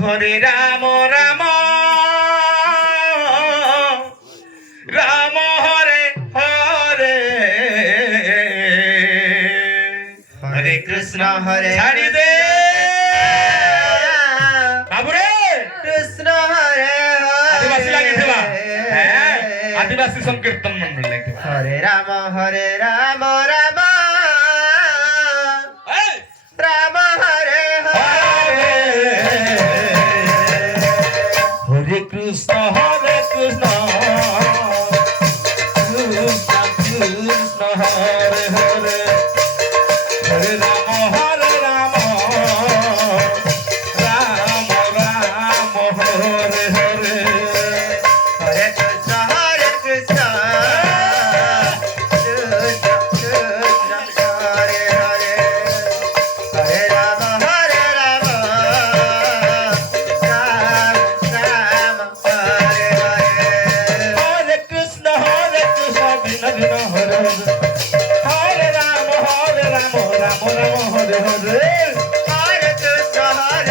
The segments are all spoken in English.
হরে রাম রাম রাম হরে হরে হরে কৃষ্ণ হরে ছাড়ি দে বাবুরে কৃষ্ণ হরে আদিবাসী লাগিয়েছে বা হ্যাঁ আদিবাসী সংকীর্তন মন্ডল লাগে হরে রাম হরে রাম রাম রাম হরে হরে হরে কৃষ্ণ হরে কৃষ্ণ কৃষ্ণ কৃষ্ণ হরে হরে হরে রাম রাম রাম হরে হরে হরে কৃষ্ণ কৃষ্ণ কৃষ্ণ হরে হরে হরে রাম রাম রাম হরে হরে হরে কৃষ্ণ ভিন্ন ভিন্ন হরে হরে হরে রাম রাম রাম হরে হরে হরে কৃষ্ণ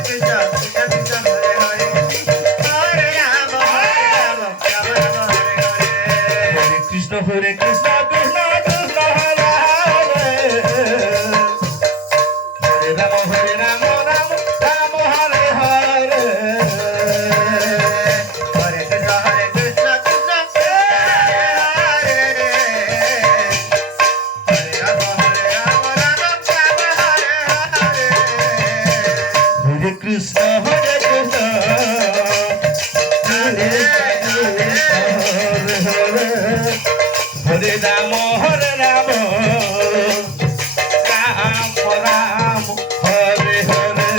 কৃষ্ণ কৃষ্ণ হরে হরে হরে রাম রাম রাম হরে হরে হরে কৃষ্ণ কৃষ্ণ কৃষ্ণ হরে হরে হরে রাম রাম রাম হরে হরে হরে কৃষ্ণ কৃষ্ণ হরে হরে হরে রাম রাম রাম হরে হরে হরে কৃষ্ণ কৃষ্ণ হরে হরে হরে রাম রাম রাম হরে হরে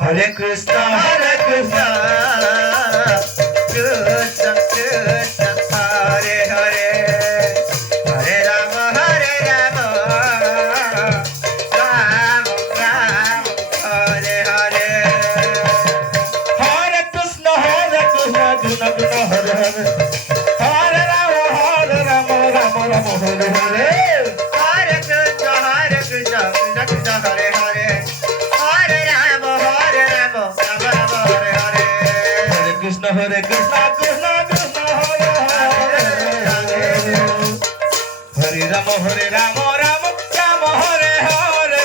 হরে কৃষ্ণ কৃষ্ণ কৃষ্ণ কৃষ্ণ হরে হরে হরে রাম রাম রাম হরে হরে হরে কৃষ্ণ কৃষ্ণ কৃষ্ণ হরে হরে হরে রাম রাম রাম হরে হরে হরে কৃষ্ণ কৃষ্ণ কৃষ্ণ হরে হরে হরে রাম রাম রাম হরে হরে হরে কৃষ্ণ কৃষ্ণ কৃষ্ণ হরে হরে হরে রাম রাম রাম হরে হরে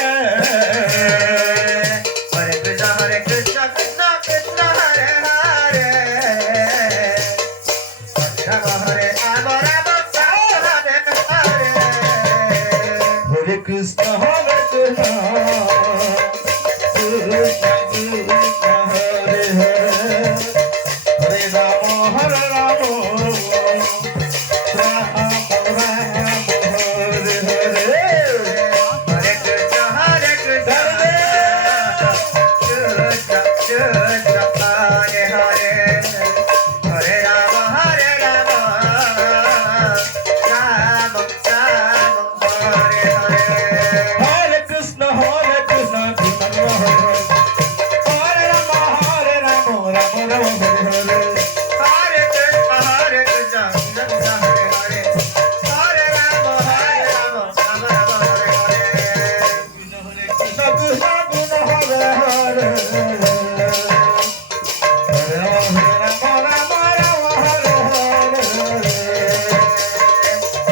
হরে কৃষ্ণ কৃষ্ণ কৃষ্ণ হরে হরে রাম হরে Ram Ram Hare Hare Hare Krishna Krishna Krishna Krishna Hare Hare Hare Ram Ram Ram Hare Hare Hare Krishna Krishna Krishna Krishna Hare Hare Hare Ram Ram Ram Hare Hare Hare Krishna Krishna Krishna Hare Hare Hare Ram Ram Ram Hare Hare Hare Krishna Krishna Hare Hare Hare Ram Ram Ram Hare Hare Krishna Krishna Krishna Hare Hare Hare Ram Ram Hare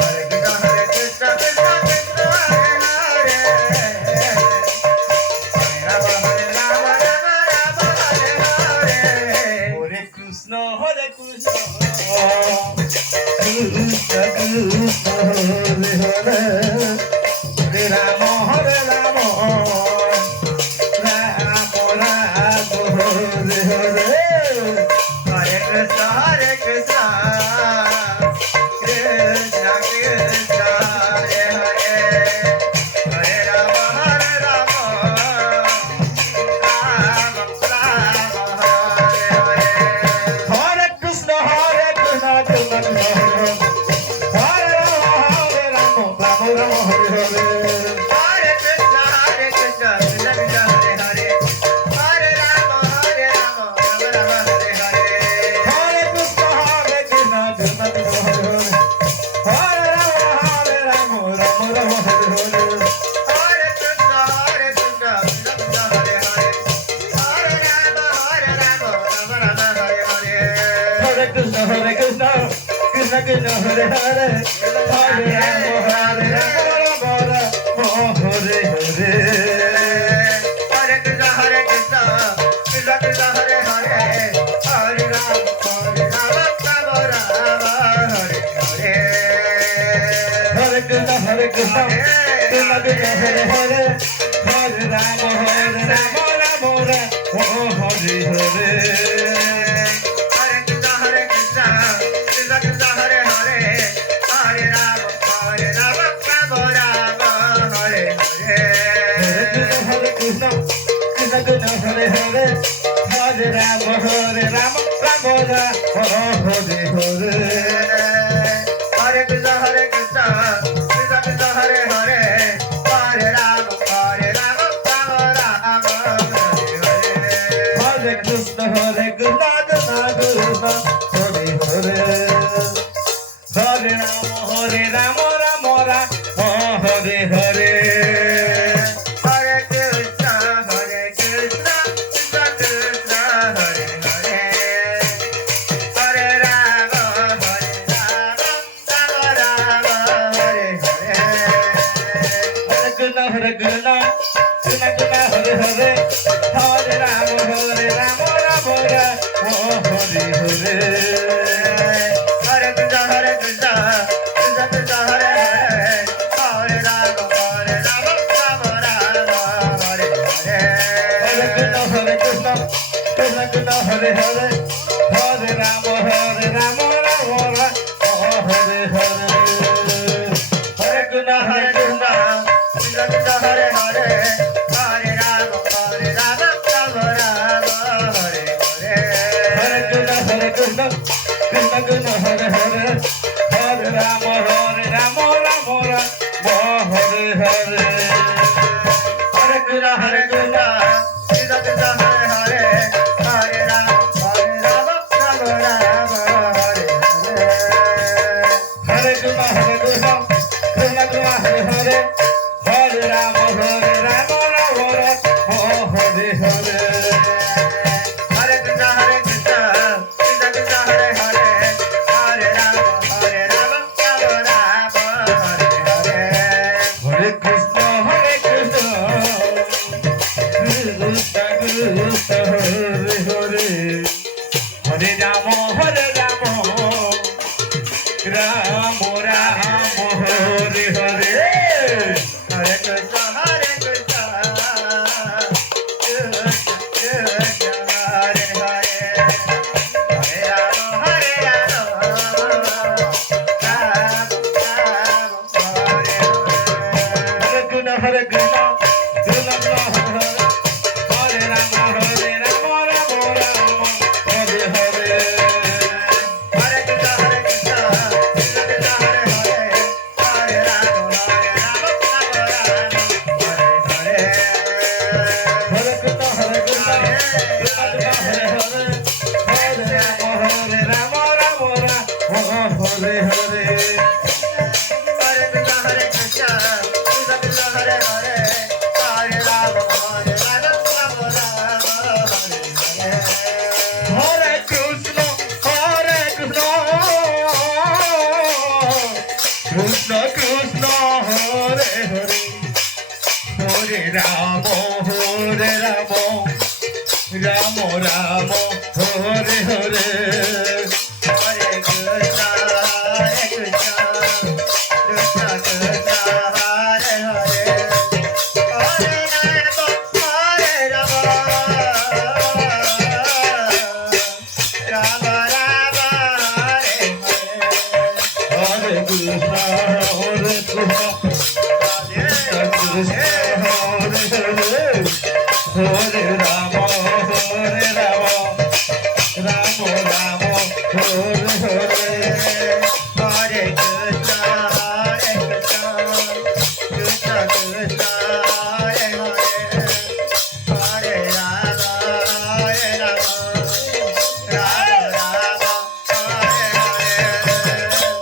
Hare Hare Krishna Krishna Krishna Hare Hare Hare Ram Ram Ram Hare Hare Hare Krishna Krishna Krishna Krishna Hare Hare Hare Ram Ram Ram Hare Hare Hare Krishna Krishna Krishna Krishna Hare Hare Hare Ram Ram Ram Hare Hare Hare Krishna Krishna Krishna Hare Hare Ram Ram Ram Hare Hare Hare Krishna Krishna Krishna Hare Hare Hare Ram Ram Ram Hare Hare Hare Krishna Krishna Krishna Hare Hare Hare Ram Hare Hare Hare Rama Hare Rama Rama Rama Hare Hare Hare Krishna Hare Krishna Krishna Krishna Hare Hare Hare Rama Rama Rama Hare Hare Hare Krishna Hare Krishna Krishna Krishna Hare Hare Hare Rama Rama Rama Hare Hare Hare Krishna Hare Krishna Krishna Krishna Hare Hare Hare Rama Rama Rama Hare Hare Hare Krishna Krishna Krishna Hare Hare Hare Rama Rama Rama Hare Hare Hare Krishna Hare Krishna Krishna Krishna Hare Hare Hare Rama Rama Rama Hare Hare Hare Krishna Hare Krishna Krishna Krishna Hare Hare Hare Rama Rama Rama Hare Hare Hare Krishna Hare Krishna Krishna Krishna Hare Hare Hare Rama Rama Hare Hare Hare Krishna Hare Krishna Krishna Krishna Hare Hare Hare Rama Rama Rama Hare Hare Hare Krishna Hare Krishna Krishna Krishna Hare Hare Hare Rama Rama Rama Hare Hare Hare Krishna Hare Krishna Krishna Krishna Hare Hare Hare Rama Rama Rama Hare Hare Hare Krishna Hare Krishna Krishna Krishna Hare Hare Hare Rama Rama Rama Hare Hare Hare Krishna Hare Krishna Krishna Krishna Hare Hare Hare Rama Rama Rama Hare Hare Hare Krishna Hare Krishna Krishna Krishna Hare Hare Hare Rama Rama Rama Hare Hare Hare Krishna Hare Krishna Krishna Krishna Hare Hare Hare Rama Rama Rama Hare Hare Hare Krishna Hare Krishna Krishna Krishna Hare Hare Hare Rama Rama Rama Hare Hare Hare Krishna Hare Krishna Krishna Krishna Hare Hare Hare Rama Rama Rama Hare Hare Hare Krishna Hare Krishna Krishna Krishna Hare Hare Hare Rama Rama Hare Hare Hare Krishna Hare Krishna Krishna Krishna Hare Hare Hare Rama Rama Rama Hare Hare Hare Krishna Hare Krishna Krishna Krishna Hare Hare Hare Rama Hare Krishna Hare Krishna Krishna Krishna Hare Hare Hare Rama Rama Rama Hare Hare Hare Krishna Hare Krishna Krishna Krishna Hare Hare Hare Rama Hare Hare Krishna Hare Krishna Krishna Krishna Hare Hare Hare Rama Rama Rama Hare Hare Hare Krishna Hare Krishna Krishna Krishna Hare Hare Hare Rama Rama Rama Hare Hare Hare Krishna Hare Krishna Krishna Krishna Hare Hare Hare Rama Rama Rama Hare Hare Hare Krishna Hare Krishna Krishna Krishna Hare Hare Hare Rama Rama Rama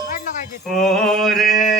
Hare Hare